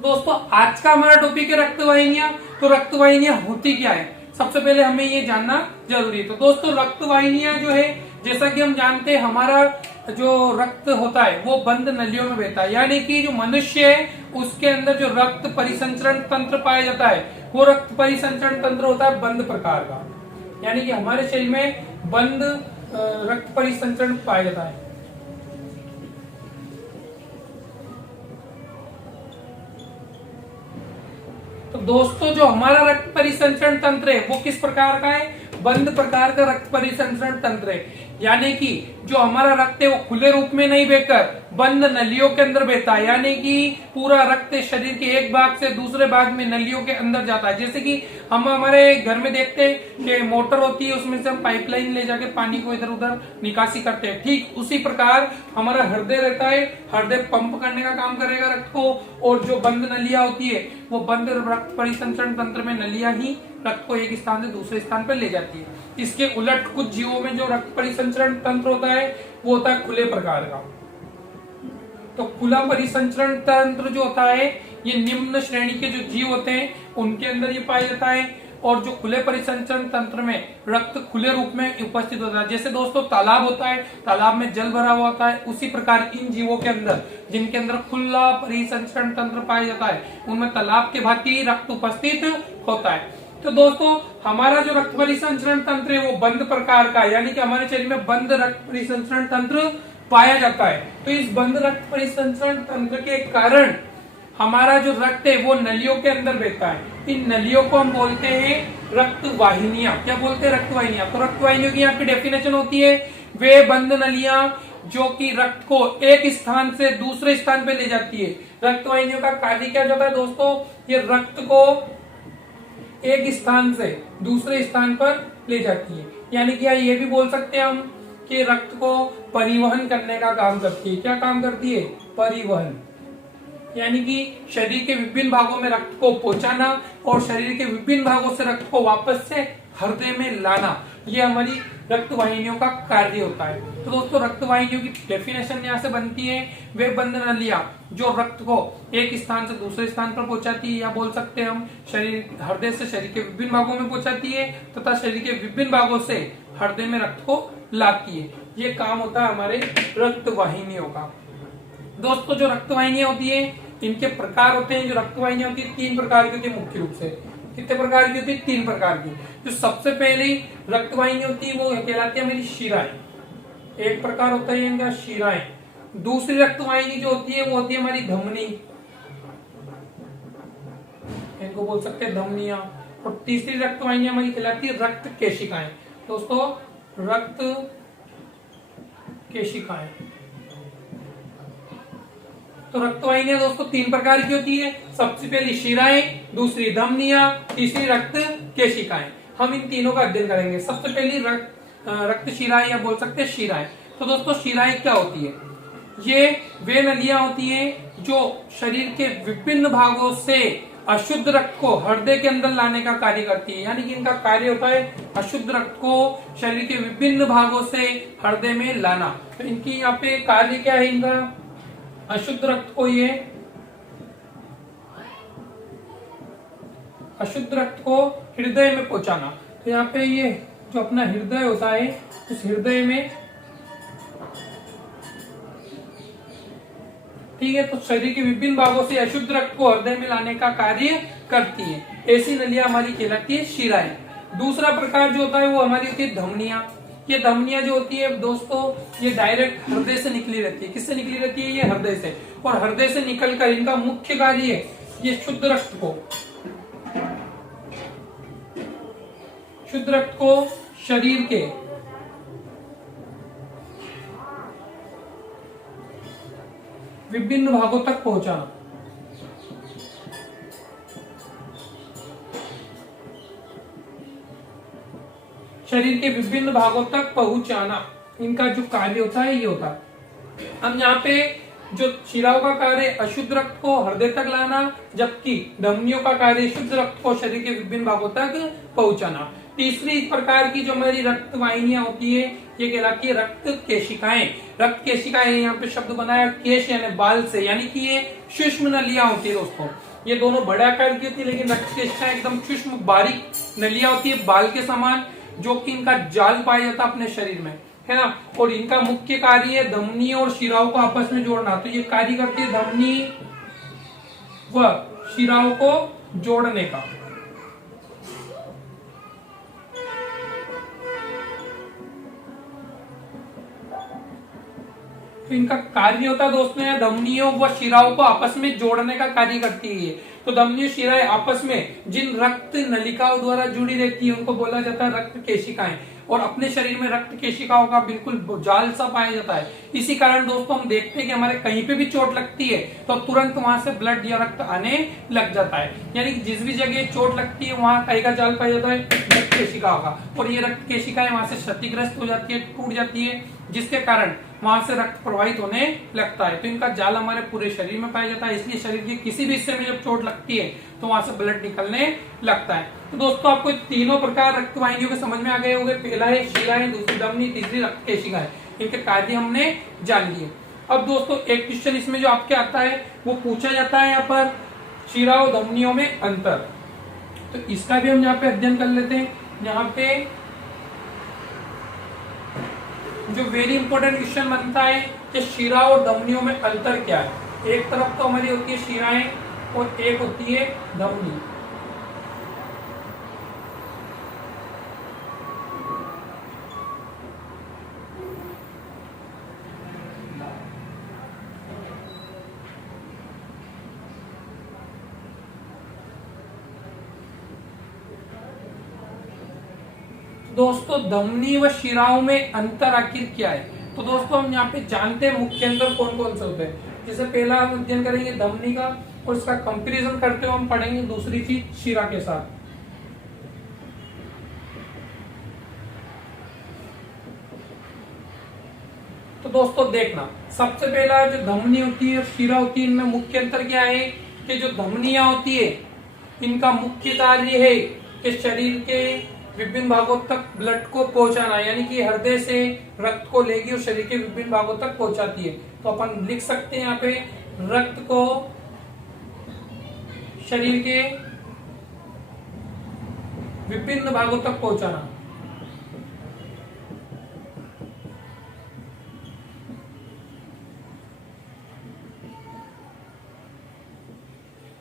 तो दोस्तों आज का हमारा टॉपिक है रक्त वाहिनियां। तो रक्त वाहिनियां होती क्या है, सबसे पहले हमें ये जानना जरूरी है। तो दोस्तों रक्त वाहिनियां जो है, जैसा कि हम जानते हैं, हमारा जो रक्त होता है वो बंद नलियों में बहता है। यानी कि जो मनुष्य है उसके अंदर जो रक्त परिसंचरण तंत्र पाया जाता है वो रक्त परिसंचरण तंत्र होता है बंद प्रकार का। यानी कि हमारे शरीर में बंद रक्त परिसंचरण पाया जाता है। तो दोस्तों जो हमारा रक्त परिसंचरण तंत्र है वो किस प्रकार का है, बंद प्रकार का रक्त परिसंचरण तंत्र है। यानी कि जो हमारा रक्त है वो खुले रूप में नहीं बहकर बंद नलियों के अंदर बहता है। यानी कि पूरा रक्त शरीर के एक भाग से दूसरे भाग में नलियों के अंदर जाता है। जैसे कि हम हमारे घर में देखते हैं कि मोटर होती है, उसमें से हम पाइपलाइन ले जाके पानी को इधर उधर निकासी करते हैं। ठीक उसी प्रकार हमारा हृदय रहता है, हृदय पंप करने का काम करेगा रक्त को, और जो बंद नलियां होती है वो बंद रक्त परिसंचरण तंत्र में नलियां ही रक्त को एक स्थान से दूसरे स्थान पर ले जाती है। इसके उलट कुछ जीवों में जो रक्त परिसंचरण तंत्र होता है वो होता है खुले प्रकार का। तो खुला परिसंचरण तंत्र जो होता है ये निम्न श्रेणी के जो जीव होते हैं उनके अंदर ये पाया जाता है। और जो खुले परिसंचरण तंत्र में रक्त खुले रूप में उपस्थित होता है, जैसे दोस्तों तालाब होता है, तालाब में जल भरा हुआ होता है, उसी प्रकार इन जीवों के अंदर जिनके अंदर खुला परिसंचरण तंत्र पाया जाता है उनमें तालाब के भांति रक्त उपस्थित होता है। तो दोस्तों हमारा जो रक्त परिसंचरण तंत्र है वो बंद प्रकार का है। यानी कि हमारे शरीर में बंद रक्त परिसंचरण तंत्र पाया जाता है। तो इस बंद रक्त परिसंचरण तंत्र के कारण हमारा जो रक्त है वो नलियों के अंदर बहता है। इन नलियों को हम बोलते हैं रक्त वाहिनियां। क्या बोलते हैं, रक्त वाहिनियां। तो रक्त वाहिनियों की यहाँ की डेफिनेशन होती है वे बंद नलियां जो कि रक्त को एक स्थान से दूसरे स्थान पे ले जाती है। रक्त वाहिनियों का कार्य क्या होता है दोस्तों, ये रक्त को एक स्थान से दूसरे स्थान पर ले जाती है। यानी कि ये भी बोल सकते हैं हम कि रक्त को परिवहन करने का काम करती है। क्या काम करती है, परिवहन। यानी कि शरीर के विभिन्न भागों में रक्त को पहुंचाना और शरीर के विभिन्न भागों से रक्त को वापस से हृदय में लाना, ये हमारी रक्त वाहिनियों का कार्य होता है। तो दोस्तों रक्त वाहिनियों की डेफिनेशन यहाँ से बनती है वे बंद नलियां जो रक्त को एक स्थान से दूसरे स्थान पर पहुंचाती है, या बोल सकते हैं हम शरीर हृदय से शरीर के विभिन्न भागों में पहुंचाती है तथा शरीर के विभिन्न भागों से हृदय में रक्त को लाती है। ये काम होता है हमारे रक्त वाहिनियों का। दोस्तों जो रक्त वाहिनियां होती है इनके प्रकार होते हैं। जो रक्त वाहिनियां होती है 3 प्रकार की होती है मुख्य रूप से। कितने प्रकार की होती है, 3 प्रकार की। जो सबसे पहली रक्त वाहिनी होती है वो कहलाती है मेरी शिराएं। एक प्रकार होता है इनका शिराएं। दूसरी रक्त वाहिनी जो होती है वो होती है हमारी धमनी, इनको बोल सकते हैं धमनियां। और तीसरी रक्त वाहिनी हमारी कहलाती है रक्त केशिकाएं। दोस्तों रक्त केशिकाएं। तो रक्त वाहिनियां दोस्तों 3 प्रकार की होती है। सबसे पहली शिराएं, दूसरी धमनियां, तीसरी रक्त केशिकाएं। हम इन तीनों का अध्ययन करेंगे। सबसे पहली रक्त शिराएं या बोल सकते हैं शिराएं। तो दोस्तों शिराएं क्या होती है, ये वे नलियां होती हैं जो शरीर के विभिन्न भागों से अशुद्ध रक्त को हृदय के अंदर लाने का कार्य करती है। यानी कि इनका कार्य होता है अशुद्ध रक्त को शरीर के विभिन्न भागों से हृदय में लाना। तो इनकी यहाँ पे कार्य क्या है, इनका अशुद्ध रक्त को ये अशुद्ध रक्त को हृदय में पहुंचाना। तो यहाँ पे ये जो अपना हृदय होता है उस हृदय में, ठीक है, तो शरीर के विभिन्न भागों से अशुद्ध रक्त को हृदय में लाने का कार्य करती है। ऐसी नलियां हमारी कहलाती है शिराएं। दूसरा प्रकार जो होता है वो हमारी होती है धमनियां। ये धमनियां जो होती है दोस्तों ये डायरेक्ट हृदय से निकली रहती है। किससे निकली रहती है, ये हृदय से। और हृदय से निकलकर इनका मुख्य कार्य है ये शुद्ध रक्त को शरीर के विभिन्न भागों तक पहुंचाना। शरीर के विभिन्न भागों तक पहुंचाना इनका जो कार्य होता है ये होता है। हम यहाँ पे जो शिराओं का कार्य अशुद्ध रक्त को हृदय तक लाना, जबकि धमनियों का कार्य शुद्ध रक्त को शरीर के विभिन्न भागों तक पहुंचाना। तीसरी प्रकार की जो हमारी रक्त वाहिनियां होती है ये कहलाती है रक्त केशिकाएं। रक्त केशिकाएं यहाँ पे शब्द बनाया केश यानी बाल से, यानी कि ये सूक्ष्म नलियां होती है दोस्तों। ये दोनों बड़े आकार की होती है, लेकिन रक्त केशिकाएं एकदम सूक्ष्म बारीक नलियां होती है बाल के समान, जो कि इनका जाल पाया जाता है अपने शरीर में, है ना। और इनका मुख्य कार्य है धमनी और शिराओं को आपस में जोड़ना। तो ये कार्य करती है धमनी व शिराओं को जोड़ने का। तो इनका कार्य होता है दोस्तों धमनियों व शिराओं को आपस में जोड़ने का कार्य करती है। तो धमनी शिराएं आपस में जिन रक्त नलिकाओं द्वारा जुड़ी रहती है उनको बोला जाता है रक्त केशिकाएं। और अपने शरीर में रक्त केशिकाओं का बिल्कुल जाल सा पाया जाता है। इसी कारण दोस्तों हम देखते हैं कि हमारे कहीं पे भी चोट लगती है तो तुरंत वहां से ब्लड या रक्त आने लग जाता है। यानी कि जिस भी जगह चोट लगती है वहां कहीं का जाल पाया जाता है रक्त केशिकाओं का, और ये रक्त केशिकाएं वहां से क्षतिग्रस्त हो जाती है, टूट जाती है, जिसके कारण वहां से रक्त प्रवाहित होने लगता है। तो इनका जाल हमारे पूरे शरीर में पाया जाता है, इसलिए शरीर के किसी भी हिस्से में जब चोट लगती है तो वहां से ब्लड निकलने लगता है। तो दोस्तों आपको तीनों प्रकार रक्त वाहिनियों के समझ में आ गए होंगे। पहला है शिराएं, दूसरी धमनी, तीसरी रक्त केशिकाएं। इनके कार्य हमने जान लिए। अब दोस्तों एक क्वेश्चन इसमें जो आपके आता है वो पूछा जाता है यहाँ पर शिरा और धमनियों में अंतर। तो इसका भी हम यहाँ पे अध्ययन कर लेते हैं। यहाँ पे जो वेरी इंपॉर्टेंट क्वेश्चन बनता है कि शिरा और धमनियों में अंतर क्या है। एक तरफ तो हमारी होती है शिराएं और एक होती है धमनी। दोस्तों धमनी व शिराओं में अंतर आखिर क्या है। तो दोस्तों हम यहाँ पे जानते हैं मुख्य अंतर कौन कौन से होते हैं। जैसे पहला हम अध्ययन करेंगे धमनी का, और इसका कंपैरिजन करते हुए हम पढ़ेंगे दूसरी चीज शिरा के साथ। तो दोस्तों देखना, सबसे पहला जो धमनी होती है और शिरा होती है इनमें मुख्य अंतर क्या है कि जो धमनियां होती है इनका मुख्य कार्य है कि शरीर के विभिन्न भागों तक ब्लड को पहुंचाना, यानी कि हृदय से रक्त को लेगी और शरीर के विभिन्न भागों तक पहुंचाती है। तो अपन लिख सकते हैं यहाँ पे रक्त को शरीर के विभिन्न भागों तक पहुंचाना।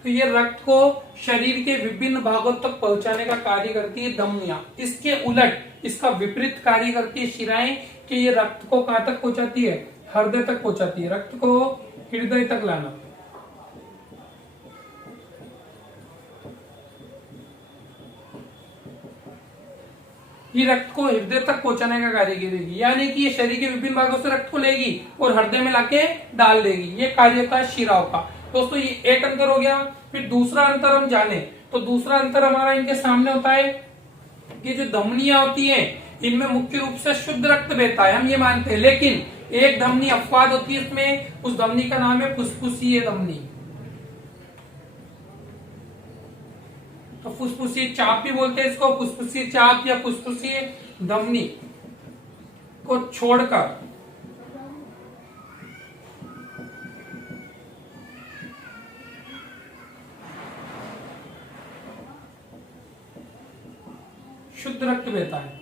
तो ये रक्त को शरीर के विभिन्न भागों तक पहुंचाने का कार्य करती है धमनियां। इसके उलट इसका विपरीत कार्य करती है शिराएं कि ये रक्त को कहां तक पहुंचाती है, हृदय तक पहुंचाती है, रक्त को हृदय तक लाना। ये रक्त को हृदय तक पहुंचाने का कार्य करेगी, यानी कि ये शरीर के विभिन्न भागों से रक्त को लेगी और हृदय में लाके डाल देगी। ये कार्य होता है शिराओं का। दोस्तों ये एक अंतर हो गया। फिर दूसरा अंतर हम जाने तो दूसरा अंतर हमारा इनके सामने होता है कि जो धमनियां होती हैं इनमें मुख्य रूप से शुद्ध रक्त बहता है, हम ये मानते हैं। लेकिन एक धमनी अपवाद होती है इसमें, उस धमनी का नाम है फुसफुसीय धमनी। तो फुसफुसीय चाप भी बोलते हैं इसको, फुसफुसीय चाप या फुसफुसीय धमनी को छोड़कर शुद्ध रक्त बहता है।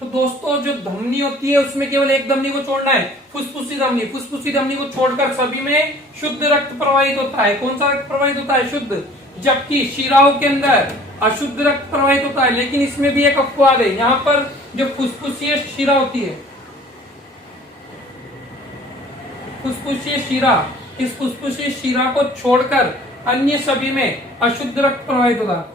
तो दोस्तों जो धमनी होती है उसमें केवल एक धमनी को छोड़ना है, फुसफुसी धमनी। फुसफुसी धमनी को छोड़कर सभी में शुद्ध रक्त प्रवाहित होता है। कौन सा रक्त प्रवाहित होता है? शुद्ध। जबकि शिराओं के अंदर अशुद्ध रक्त प्रवाहित होता है। लेकिन इसमें भी एक अपवाद है, यहाँ पर जो फुसफुसीय शिरा होती है, फुसफुसीय शिरा, इस फुसफुसीय शिरा को छोड़कर अन्य सभी में अशुद्ध रक्त प्रवाहित होता है।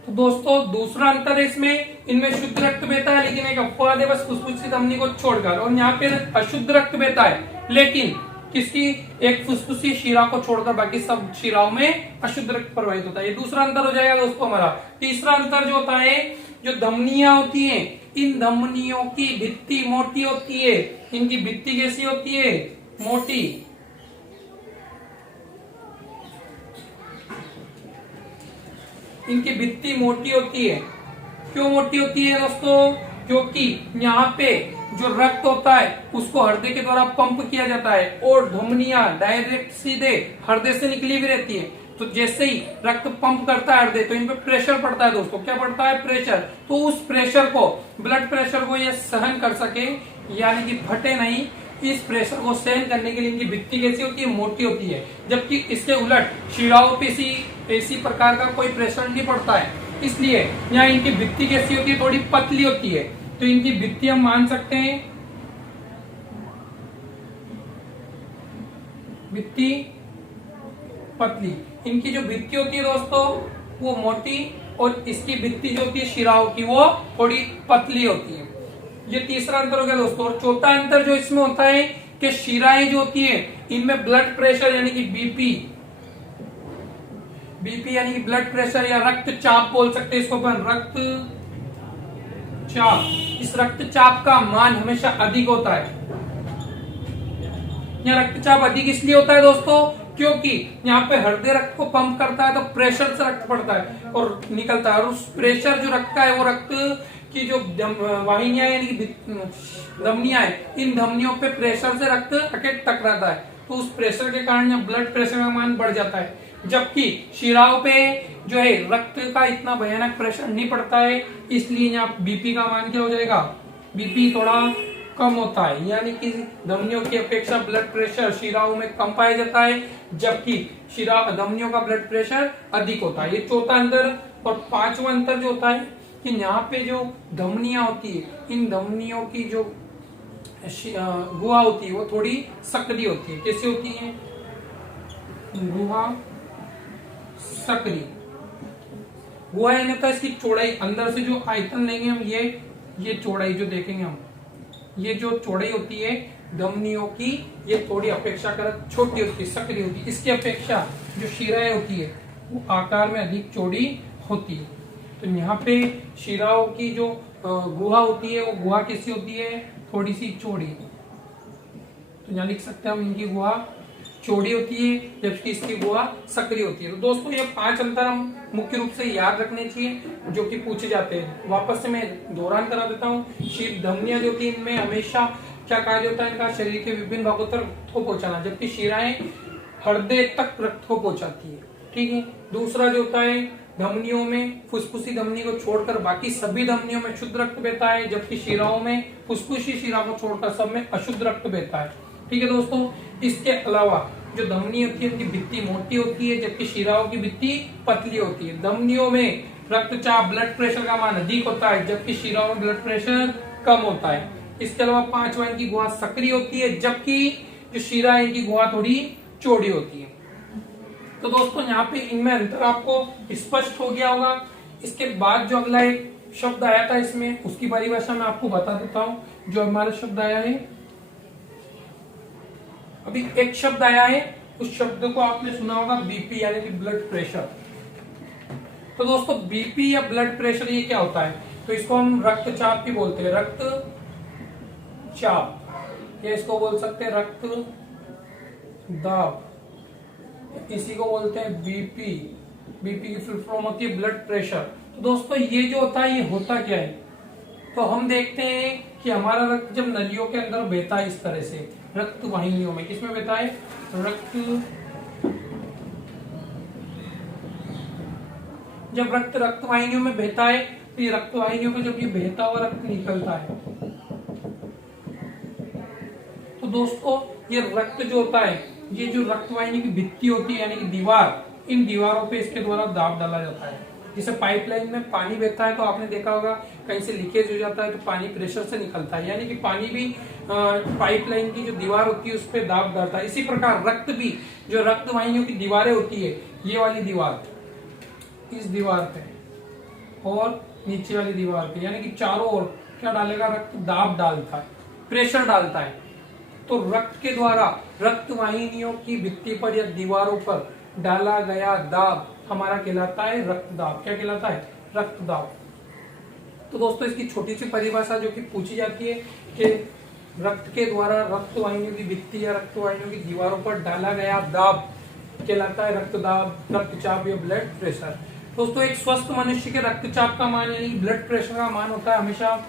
तो दोस्तों दूसरा अंतर है इसमें, इनमें शुद्ध रक्त बहता है लेकिन एक अपवाद है बस फुसफुसी धमनी को छोड़कर, और यहाँ पे अशुद्ध रक्त बहता है। लेकिन किसकी, एक फुसफुसी शिरा को छोड़कर बाकी सब शिराओं में अशुद्ध रक्त प्रवाहित होता है। ये दूसरा अंतर हो जाएगा दोस्तों हमारा। तीसरा अंतर जो होता है, जो धमनियां होती हैं, इन धमनियों की भित्ति मोटी होती है। इनकी भित्ति कैसी होती है, मोटी। इनकी भित्ति मोटी होती है। क्यों मोटी होती है दोस्तों, क्योंकि यहाँ पे जो रक्त होता है उसको हृदय के द्वारा पंप किया जाता है और धमनियां डायरेक्ट सीधे हृदय से निकली हुई रहती है। तो जैसे ही रक्त पंप करता है हृदय, तो इन पे प्रेशर पड़ता है दोस्तों। क्या पड़ता है, प्रेशर। तो उस प्रेशर को, ब्लड प्रेशर को ये सहन कर सके, यानी कि फटे नहीं, इस प्रेशर को सहन करने के लिए इनकी भित्ति कैसी होती है, मोटी होती है। जबकि इसके उलट शिराओं पे इसी प्रकार का कोई प्रेशर नहीं पड़ता है, इसलिए यहाँ इनकी भित्ति कैसी होती है, थोड़ी पतली होती है। तो इनकी भित्ति हम मान सकते हैं, भित्ति पतली। इनकी जो भित्ति होती है दोस्तों वो मोटी, और इसकी भित्ति जो होती है शिराओं की वो थोड़ी पतली होती है। ये तीसरा अंतर हो गया दोस्तों। और चौथा अंतर जो इसमें होता है कि शिराएं जो होती है इनमें ब्लड प्रेशर यानी कि बीपी यानी कि ब्लड प्रेशर या रक्तचाप बोल सकते हैं इसको अपन, रक्तचाप। इस रक्तचाप का मान हमेशा अधिक होता है। यहाँ रक्तचाप अधिक इसलिए होता है दोस्तों क्योंकि यहाँ पे हृदय रक्त को पंप करता है, तो प्रेशर से रक्त पड़ता है और निकलता है। और उस प्रेशर जो रक्त का है वो रक्त की जो वाहिनियां यानी कि धमनियां है, इन धमनियों पे प्रेशर से रक्त आके टकराता है। तो उस प्रेशर के कारण यहाँ ब्लड प्रेशर का मान बढ़ जाता है। जबकि शिराओं पे जो है रक्त का इतना भयानक प्रेशर नहीं पड़ता है, इसलिए यहाँ बीपी का मान क्या हो जाएगा, बीपी थोड़ा कम होता है। यानी कि धमनियों की अपेक्षा ब्लड प्रेशर शिराओं में कम पाया जाता है, जबकि धमनियों का ब्लड प्रेशर अधिक होता है। ये चौथा अंतर। और पांचवा अंतर जो होता है कि यहाँ पे जो धमनियां होती है, इन धमनियों की जो गुहा होती है वो थोड़ी सक्रिय होती है। कैसी होती है, गुहा सक्रिय। गुहा यानी तो इसकी चौड़ाई, अंदर से जो आयतन लेंगे हम, ये चौड़ाई जो देखेंगे हम, ये जो चौड़ाई होती है धमनियों की, ये थोड़ी अपेक्षाकृत छोटी होती है, सक्रिय होती है। इसकी अपेक्षा जो शिराएं होती है वो आकार में अधिक चौड़ी होती है। तो यहाँ पे शिराओं की जो गुहा होती है वो गुहा कैसी होती है, थोड़ी सी चौड़ी। तो यहाँ लिख सकते हैं हम, इनकी गुहा चौड़ी होती है जबकि इसकी गुहा सक्रिय होती है। तो दोस्तों ये 5 अंतर हम मुख्य रूप से याद रखने चाहिए जो कि पूछे जाते हैं। वापस से मैं दोहरान करा देता हूँ। शीत धमनियां जो थी इनमें हमेशा क्या कार्य होता है, इनका शरीर के विभिन्न भागों तक रक्त को पहुंचाना, जबकि शिराएं हृदय तक रक्त को पहुंचाती है। ठीक है। दूसरा जो होता है, धमनियों में फुसफुसी धमनी को छोड़कर बाकी सभी धमनियों में शुद्ध रक्त बहता है, जबकि शिराओं में फुसफुसी शिरा को छोड़कर सब में अशुद्ध रक्त बहता है। ठीक है दोस्तों। इसके अलावा जो धमनी होती है उनकी भित्ति मोटी होती है, जबकि शिराओं की भित्ति पतली होती है। धमनियों में रक्तचाप ब्लड प्रेशर का मान अधिक होता है, जबकि शिराओं में ब्लड प्रेशर कम होता है। इसके अलावा 5वां इनकी गुहा सक्रिय होती है, जबकि जो शिरा है इनकी गुहा थोड़ी चौड़ी होती है। तो दोस्तों यहाँ पे इनमें अंतर आपको स्पष्ट हो गया होगा। इसके बाद जो अगला एक शब्द आया था इसमें, उसकी परिभाषा मैं आपको बता देता हूँ। जो हमारा शब्द आया है, अभी एक शब्द आया है, उस शब्द को आपने सुना होगा, बीपी यानी कि ब्लड प्रेशर। तो दोस्तों बीपी या ब्लड प्रेशर ये क्या होता है, तो इसको हम रक्तचाप भी बोलते हैं, रक्तचाप, या इसको बोल सकते हैं रक्त दाब, इसी को बोलते हैं बीपी। बीपी की फुल फॉर्म होती है ब्लड प्रेशर। तो दोस्तों ये जो होता है, ये होता क्या है, तो हम देखते हैं कि हमारा रक्त जब नलियों के अंदर बहता है इस तरह से, रक्त वाहिनियों में, किसमें बहता है, जब रक्त वाहिनियों में बहता है, तो ये रक्त वाहिनियों में जब ये बहता हुआ रक्त निकलता है, तो दोस्तों ये रक्त जो होता है, ये जो रक्त वाहिनी की भित्ति होती है यानी कि दीवार, इन दीवारों पे इसके द्वारा दाब डाला जाता है। जैसे पाइपलाइन में पानी बहता है तो आपने देखा होगा कहीं से लीकेज हो जाता है तो पानी प्रेशर से निकलता है, यानी कि पानी भी पाइपलाइन की जो दीवार होती है उस पर दाब डालता है। इसी प्रकार रक्त भी, जो रक्त वाहिनियों की दीवारें होती है, ये वाली दीवार, इस दीवार पे और नीचे वाली दीवार पे, यानी कि चारों ओर क्या डालेगा, रक्त दाब डालता है, प्रेशर डालता है। तो रक्त के द्वारा रक्त वाहिनियों की भित्ति पर या दीवारों पर डाला गया दाब हमारा कहलाता है रक्तदाब। क्या कहलाता है? रक्तदाब। तो दोस्तों इसकी छोटी सी परिभाषा जो कि पूछी जाती है कि रक्त के द्वारा रक्त वाहिनियों की भित्ति या रक्त वाहिनियों की दीवारों पर डाला गया दाब कहलाता है रक्तदाब, रक्तचाप या ब्लड प्रेशर। दोस्तों एक स्वस्थ मनुष्य के रक्तचाप का मान यानी ब्लड प्रेशर का मान होता है हमेशा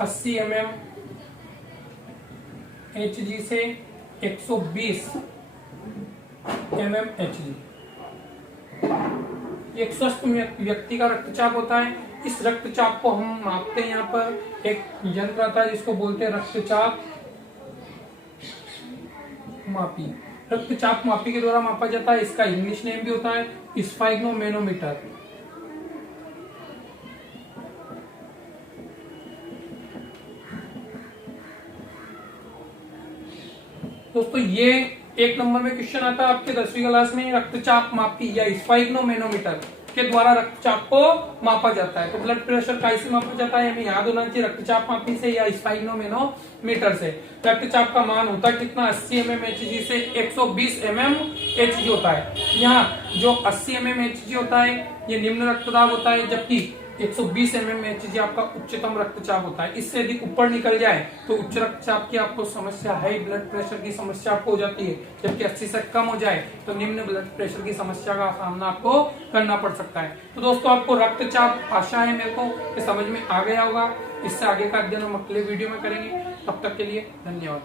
80 mmHg से 120 mmHg। एक स्वस्थ व्यक्ति का रक्तचाप होता है। इस रक्तचाप को हम मापते हैं। यहाँ पर एक यंत्र आता है जिसको बोलते हैं रक्तचाप मापी। रक्तचाप मापी के द्वारा मापा जाता है। इसका इंग्लिश नेम भी होता है स्फाइग्नोमेनोमीटर। दोस्तों ये एक नंबर में क्वेश्चन आता है आपके 10वीं क्लास में, रक्तचाप मापी या स्फाइग्नोमेनोमीटर के द्वारा रक्तचाप को मापा जाता है। तो ब्लड प्रेशर कैसे मापा जाता है हमें याद होना चाहिए, रक्तचाप मापी से या स्फाइग्नोमेनोमीटर से। रक्तचाप का मान होता है कितना? 80 mmHg से 120 mmHg होता है। यहाँ जो 80 mmHg होता है ये निम्न रक्तदाब होता है, जबकि 120 mmHg आपका उच्चतम रक्तचाप होता है। इससे यदि ऊपर निकल जाए तो उच्च रक्तचाप की आपको समस्या, हाई ब्लड प्रेशर की समस्या आपको हो जाती है, जबकि 80 से कम हो जाए तो निम्न ब्लड प्रेशर की समस्या का सामना आपको करना पड़ सकता है। तो दोस्तों आपको रक्तचाप आशा है मेरे को कि समझ में आ गया होगा। इससे आगे का अध्ययन हम अगले वीडियो में करेंगे। तब तक के लिए धन्यवाद।